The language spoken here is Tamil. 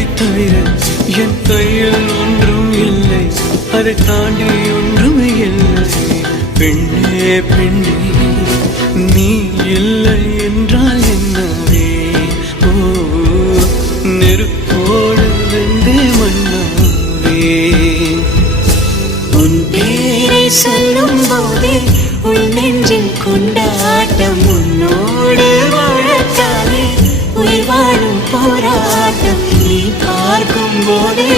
உன்னை தவிர என் கையில் ஒன்றும் இல்லை, அதை தாண்டி ஒன்றுமே இல்லை. பெண்ணே பெண்ணே நீ இல்லை என்றால் என்னவே? ஓ நெருப்போடு வெந்தே மண்ணாவே. உன் பேரை சொல்லும் போதே உன் நெஞ்சில் கொண்டாட்டம், உன்னோடு வாழத்தானே உயிர் வாழும் போராட்டம். நீ பார்க்கும் போதே